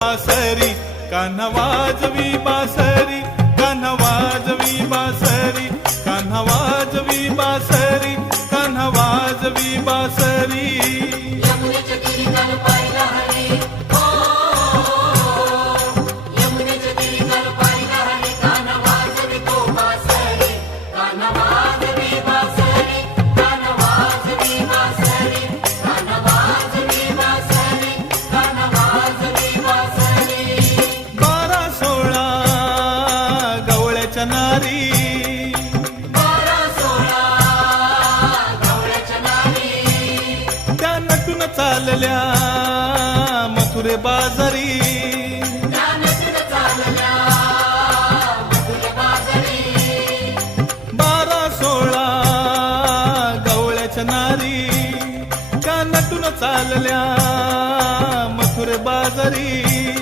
बासरी कान्हा वाजवी बासरी, कान्हा वाजवी बासरी, कान्हा वाजवी बासरी, कान्हा वाजवी बासरी। यमुनेच्या तीरी कान पाहिला हरी, हो यमुनेच्या तीरी कान पाहिला हरी, कान्हा वाजवी तो बासरी, कान्हा वाजवी बासरी, कान्हा वाजवी बासरी, कान्हा वाजवी बासरी, कान्हा वाजवी बासरी। 12-16 गवळ्याच्या नारी, 12-16 गवळ्याच्या नारी, त्या नटून चालल्या मथुरे बाजारी,